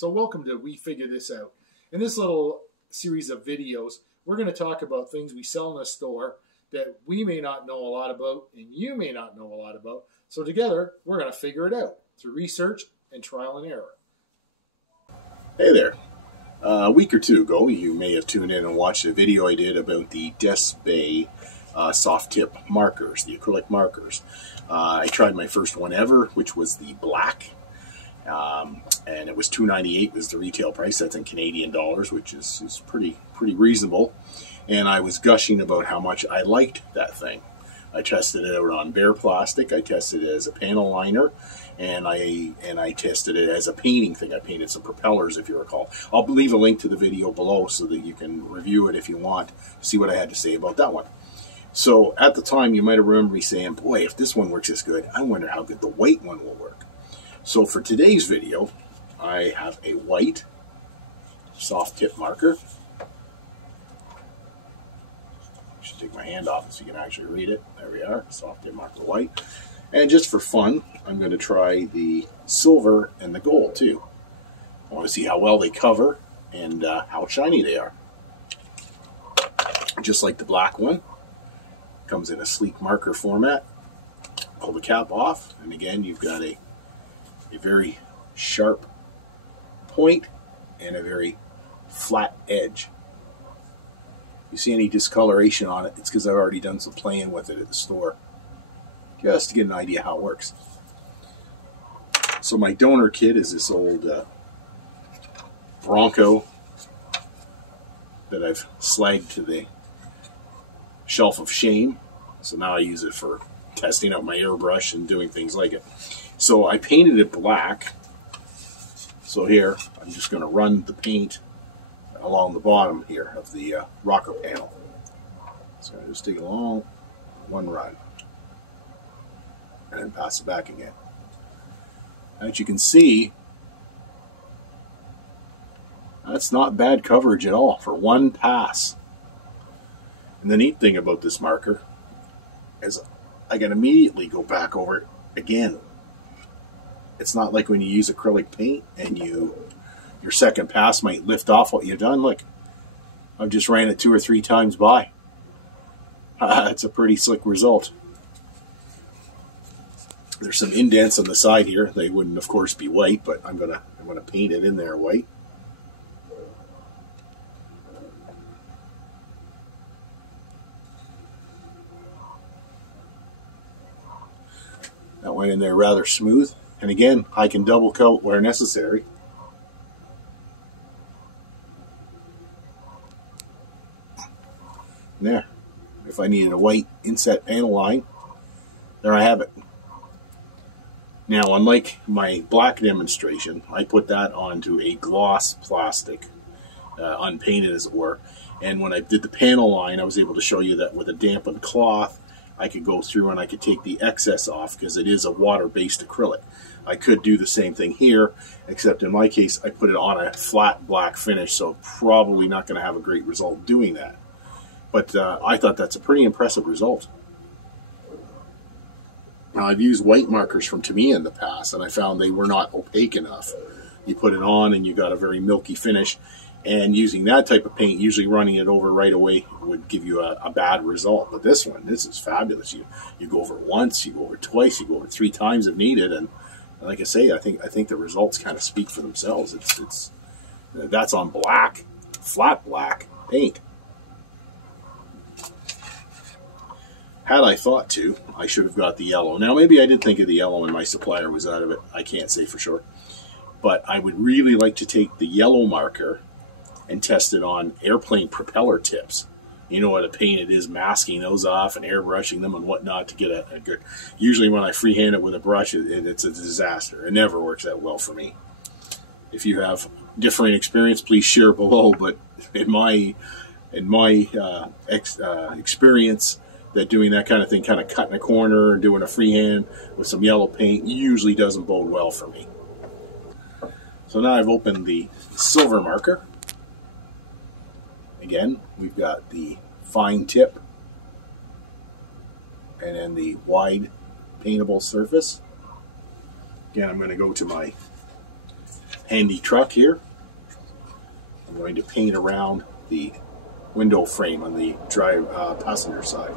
So welcome to We Figure This Out. In this little series of videos, we're going to talk about things we sell in a store that we may not know a lot about and you may not know a lot about. So together, we're going to figure it out through research and trial and error. Hey there. A week or two ago, you may have tuned in and watched a video I did about the Dspiae soft tip markers, the acrylic markers. I tried my first one ever, which was the black. And it was $2.98 was the retail price. That's in Canadian dollars, which is pretty reasonable. And I was gushing about how much I liked that thing. I tested it out on bare plastic. I tested it as a panel liner, and I tested it as a painting thing. I painted some propellers, if you recall. I'll leave a link to the video below so that you can review it if you want, see what I had to say about that one. So at the time, you might have remembered me saying, boy, if this one works this good, I wonder how good the white one will work. So for today's video, I have a white soft tip marker. I should take my hand off so you can actually read it. There we are, soft tip marker white. And just for fun, I'm going to try the silver and the gold too. I want to see how well they cover and how shiny they are. Just like the black one, comes in a sleek marker format. Pull the cap off, and again you've got a very sharp point and a very flat edge. You see any discoloration on it, it's because I've already done some playing with it at the store, just to get an idea how it works. So my donor kit is this old Bronco that I've slagged to the shelf of shame. So now I use it for testing out my airbrush and doing things like it. So I painted it black. So here, I'm just going to run the paint along the bottom here of the rocker panel. So I just take it along, one run, and then pass it back again. As you can see, that's not bad coverage at all for one pass. And the neat thing about this marker is I can immediately go back over it again. It's not like when you use acrylic paint and your second pass might lift off what you've done. Look, I've just ran it 2 or 3 times by. It's a pretty slick result. There's some indents on the side here. They wouldn't, of course, be white, but I'm gonna paint it in there white. That went in there rather smooth. And again, I can double coat where necessary. And there. If I needed a white inset panel line, there I have it. Now, unlike my black demonstration, I put that onto a gloss plastic, unpainted as it were. And when I did the panel line, I was able to show you that with a dampened cloth, I could go through and I could take the excess off because it is a water-based acrylic. I could do the same thing here, except in my case, I put it on a flat black finish, so probably not going to have a great result doing that. But I thought that's a pretty impressive result. Now, I've used white markers from Tamiya in the past, and I found they were not opaque enough. You put it on and you got a very milky finish. And using that type of paint, usually running it over right away would give you a bad result. But this is fabulous. You go over it once, you go over it twice, you go over it 3 times if needed. And like I say, I think the results kind of speak for themselves. That's on black, flat black paint. Had I thought to, I should have got the yellow. Now, maybe I did think of the yellow and my supplier was out of it. I can't say for sure. But I would really like to take the yellow marker and test it on airplane propeller tips. You know what a pain it is masking those off and airbrushing them and whatnot to get a good... Usually when I freehand it with a brush, it's a disaster. It never works that well for me. If you have differing experience, please share below. But in my experience, that doing that kind of thing, kind of cutting a corner and doing a freehand with some yellow paint, usually doesn't bode well for me. So now I've opened the silver marker. Again, we've got the fine tip and then the wide paintable surface. Again, I'm going to go to my handy truck here. I'm going to paint around the window frame on the passenger side.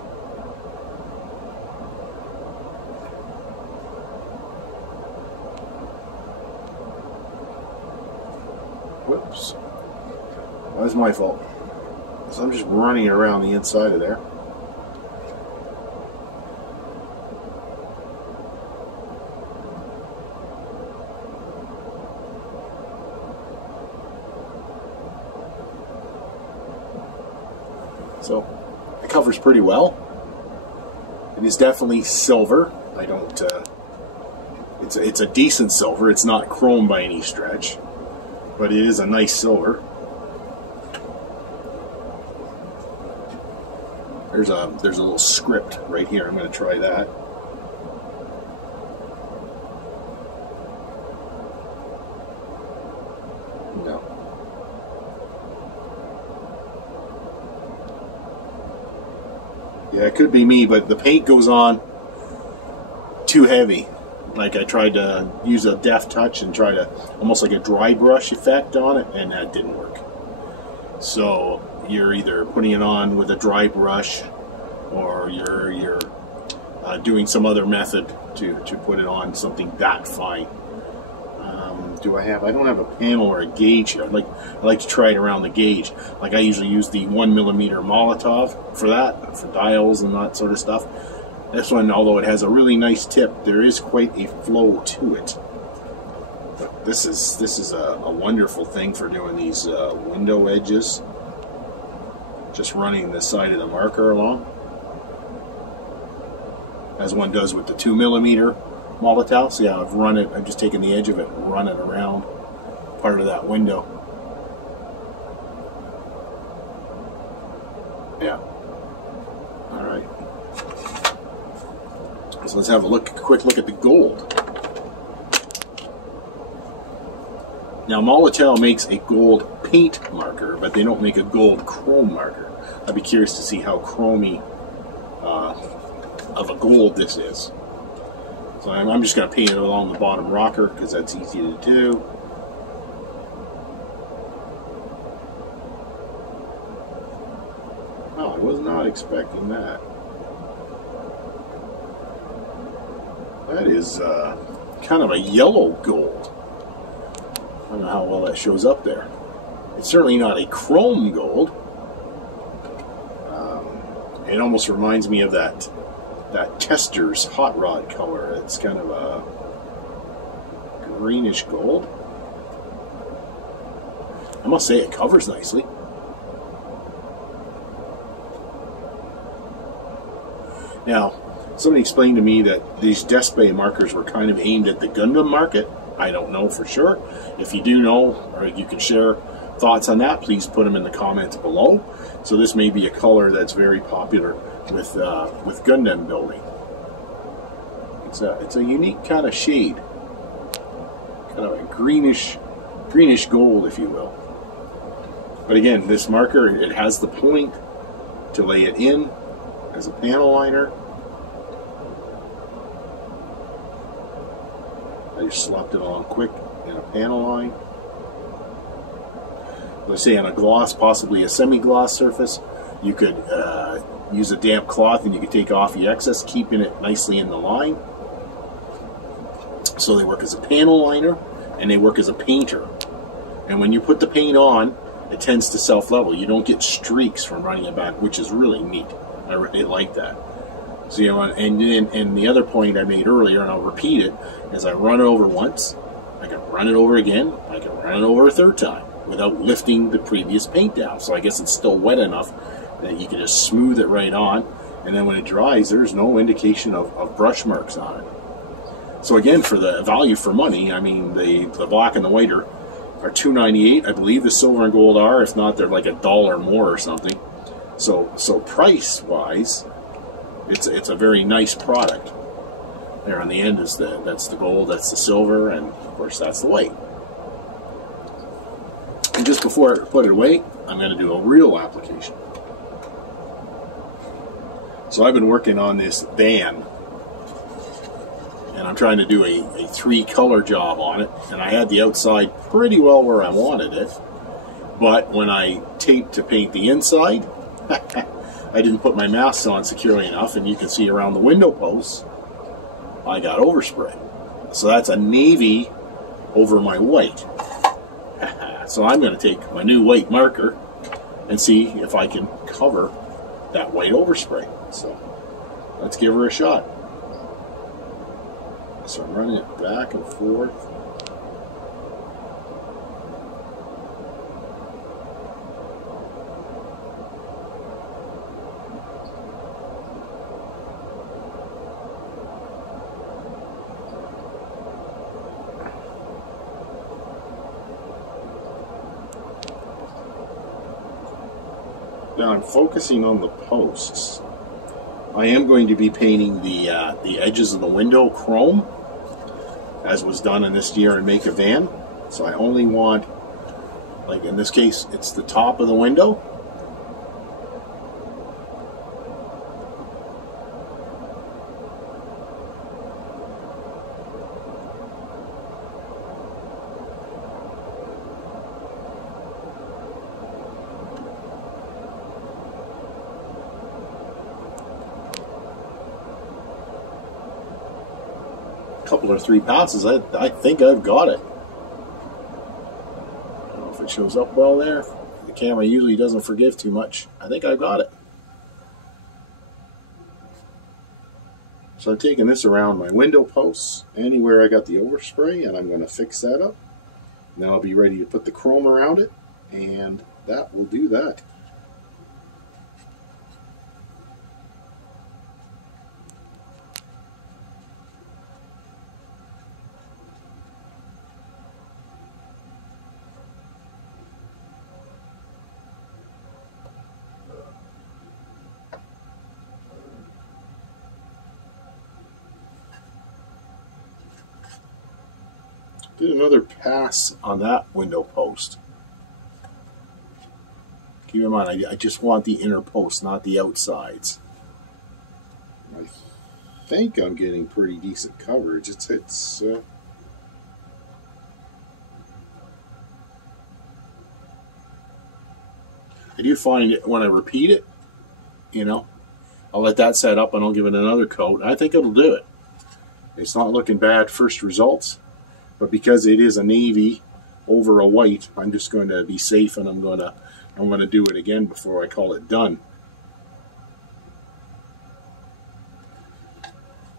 Whoops. That's my fault. So I'm just running around the inside of there. So it covers pretty well. It is definitely silver. I don't. It's a decent silver. It's not chrome by any stretch, but it is a nice silver. There's a little script right here. I'm going to try that. No. Yeah, it could be me, but the paint goes on too heavy. Like I tried to use a deft touch and try to almost like a dry brush effect on it, and that didn't work. So you're either putting it on with a dry brush, or you're doing some other method to put it on something that fine. I don't have a panel or a gauge here. I like to try it around the gauge. Like I usually use the 1mm Molotov for that, for dials and that sort of stuff. This one, although it has a really nice tip, there is quite a flow to it. But this is a wonderful thing for doing these window edges. Just running the side of the marker along, as one does with the 2mm Molotov. So yeah, I've run it. I've just taken the edge of it and run it around part of that window. Yeah. All right. So let's have a quick look at the gold. Now, Molotow makes a gold paint marker, but they don't make a gold chrome marker. I'd be curious to see how chromy of a gold this is. So I'm just going to paint it along the bottom rocker because that's easy to do. Oh, I was not expecting that. That is kind of a yellow gold. I don't know how well that shows up there. It's certainly not a chrome gold. It almost reminds me of that Tester's hot rod color. It's kind of a greenish gold. I must say it covers nicely. Now, somebody explained to me that these Dspiae markers were kind of aimed at the Gundam market. I don't know for sure. If you do know, or you can share thoughts on that, please put them in the comments below. So this may be a color that's very popular with Gundam building. It's a unique kind of shade, kind of a greenish gold, if you will. But again, this marker, it has the point to lay it in as a panel liner. I just slapped it on quick in a panel line. Let's say on a gloss, possibly a semi-gloss surface, you could use a damp cloth and you could take off the excess, keeping it nicely in the line. So they work as a panel liner and they work as a painter. And when you put the paint on, it tends to self-level. You don't get streaks from running it back, which is really neat. I really like that. So, you know, and the other point I made earlier, and I'll repeat it, is I run it over once, I can run it over again, I can run it over a third time without lifting the previous paint down. So I guess it's still wet enough that you can just smooth it right on, and then when it dries, there's no indication of brush marks on it. So again, for the value for money, I mean, the black and the white are $2.98. I believe the silver and gold are. If not, they're like $1 more or something. So price-wise, it's a very nice product. There on the end is that's the gold, that's the silver, and of course that's the white. And just before I put it away, I'm going to do a real application. So I've been working on this van, and I'm trying to do a 3-color job on it, and I had the outside pretty well where I wanted it. But when I taped to paint the inside, I didn't put my mask on securely enough, and you can see around the window posts, I got overspray. So that's a navy over my white. So I'm going to take my new white marker and see if I can cover that white overspray. So let's give her a shot. So I'm running it back and forth. Now I'm focusing on the posts. I am going to be painting the edges of the window chrome, as was done in this year in Make a Van. So I only want, like in this case, it's the top of the window. Couple or 3 passes, I think I've got it. I don't know if it shows up well there. The camera usually doesn't forgive too much. I think I've got it. So I'm taking this around my window posts, anywhere I got the overspray, and I'm going to fix that up. Then I'll be ready to put the chrome around it, and that will do that. Did another pass on that window post. Keep in mind, I just want the inner post, not the outsides. I think I'm getting pretty decent coverage. I do find it when I repeat it, you know, I'll let that set up and I'll give it another coat. I think it'll do it. It's not looking bad first results. But because it is a navy over a white, I'm just going to be safe, and I'm going to do it again before I call it done.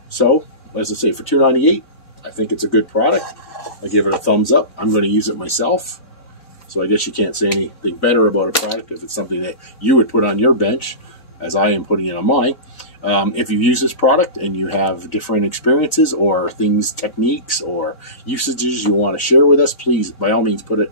So, as I say, for $2.98, I think it's a good product. I give it a thumbs up. I'm going to use it myself. So I guess you can't say anything better about a product if it's something that you would put on your bench, as I am putting it on mine. If you use this product and you have different experiences or things, techniques or usages you want to share with us, please, by all means, put it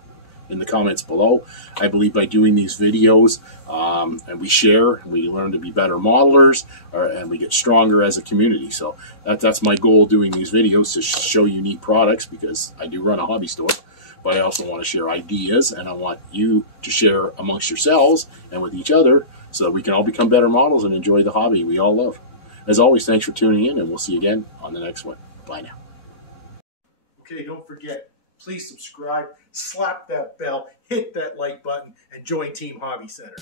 in the comments below. I believe by doing these videos and we share, we learn to be better modelers, and we get stronger as a community. So that's my goal doing these videos, to show you neat products, because I do run a hobby store. But I also want to share ideas, and I want you to share amongst yourselves and with each other, so that we can all become better models and enjoy the hobby we all love. As always, thanks for tuning in, and we'll see you again on the next one. Bye now. Okay, don't forget, please subscribe, slap that bell, hit that like button, and join Team Hobby Center.